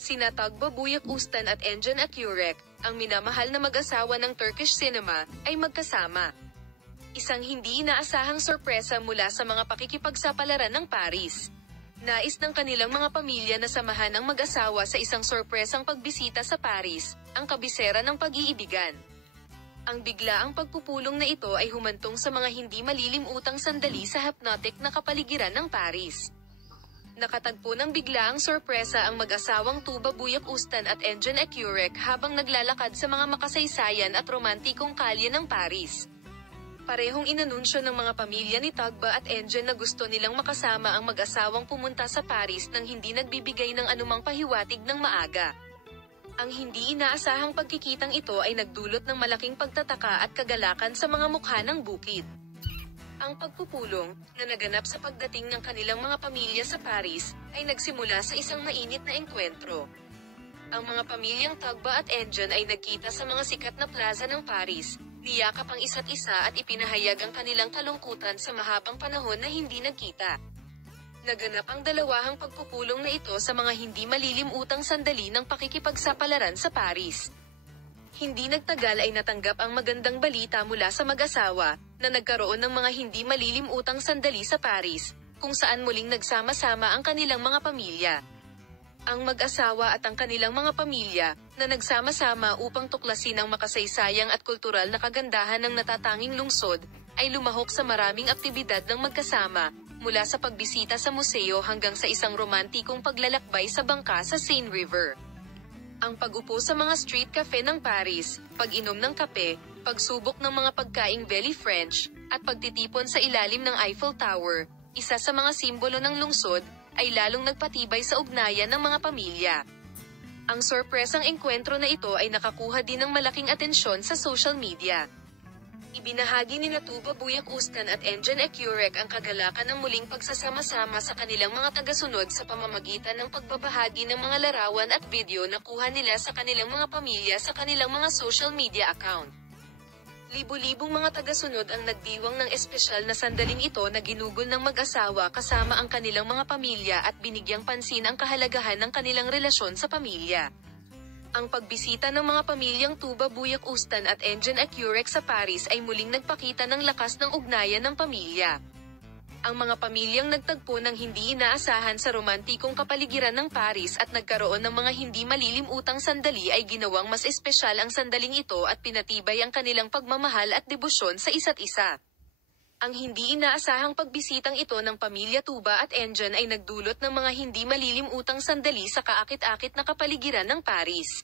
Sina Tugba Büyüküstün at Engin Akyürek, ang minamahal na mag-asawa ng Turkish cinema, ay magkasama. Isang hindi inaasahang sorpresa mula sa mga pakikipagsapalaran ng Paris. Nais ng kanilang mga pamilya na samahan ang mag-asawa sa isang sorpresang pagbisita sa Paris, ang kabisera ng pag-iibigan. Ang biglaang pagpupulong na ito ay humantong sa mga hindi malilimutang sandali sa hypnotic na kapaligiran ng Paris. Nakatagpo ng biglaang sorpresa ang mag-asawang Tuğba Büyüküstün at Engin Akyürek habang naglalakad sa mga makasaysayan at romantikong kalye ng Paris. Parehong inanunsyo ng mga pamilya ni Tugba at Engin na gusto nilang makasama ang mag-asawang pumunta sa Paris nang hindi nagbibigay ng anumang pahiwatig ng maaga. Ang hindi inaasahang pagkikitang ito ay nagdulot ng malaking pagtataka at kagalakan sa mga mukha ng bukid. Ang pagpupulong, na naganap sa pagdating ng kanilang mga pamilya sa Paris, ay nagsimula sa isang mainit na engkwentro. Ang mga pamilyang Tugba at Engin ay nagkita sa mga sikat na plaza ng Paris, niyakap ang isa't isa at ipinahayag ang kanilang kalungkutan sa mahabang panahon na hindi nagkita. Naganap ang dalawahang pagpupulong na ito sa mga hindi malilimutang sandali ng pakikipagsapalaran sa Paris. Hindi nagtagal ay natanggap ang magandang balita mula sa mag-asawa, na nagkaroon ng mga hindi malilimutang sandali sa Paris, kung saan muling nagsama-sama ang kanilang mga pamilya. Ang mag-asawa at ang kanilang mga pamilya, na nagsama-sama upang tuklasin ang makasaysayang at kultural na kagandahan ng natatanging lungsod, ay lumahok sa maraming aktibidad ng magkasama, mula sa pagbisita sa museo hanggang sa isang romantikong paglalakbay sa bangka sa Seine River. Ang pag-upo sa mga street cafe ng Paris, pag-inom ng kape, pagsubok ng mga pagkaing very French, at pagtitipon sa ilalim ng Eiffel Tower, isa sa mga simbolo ng lungsod, ay lalong nagpatibay sa ugnayan ng mga pamilya. Ang sorpresang engkwentro na ito ay nakakuha din ng malaking atensyon sa social media. Ibinahagi ni Tuğba Büyüküstün at Engin Akyürek ang kagalakan ng muling pagsasama-sama sa kanilang mga tagasunod sa pamamagitan ng pagbabahagi ng mga larawan at video na kuha nila sa kanilang mga pamilya sa kanilang mga social media account. Libu-libong mga tagasunod ang nagdiwang ng espesyal na sandaling ito na ginugol ng mag-asawa kasama ang kanilang mga pamilya at binigyang pansin ang kahalagahan ng kanilang relasyon sa pamilya. Ang pagbisita ng mga pamilyang Tuğba Büyüküstün at Engin Akyürek sa Paris ay muling nagpakita ng lakas ng ugnayan ng pamilya. Ang mga pamilyang nagtagpo ng hindi inaasahan sa romantikong kapaligiran ng Paris at nagkaroon ng mga hindi malilimutang sandali ay ginawang mas espesyal ang sandaling ito at pinatibay ang kanilang pagmamahal at debosyon sa isa't isa. Ang hindi inaasahang pagbisitang ito ng pamilya Tuğba at Engin ay nagdulot ng mga hindi malilimutang sandali sa kaakit-akit na kapaligiran ng Paris.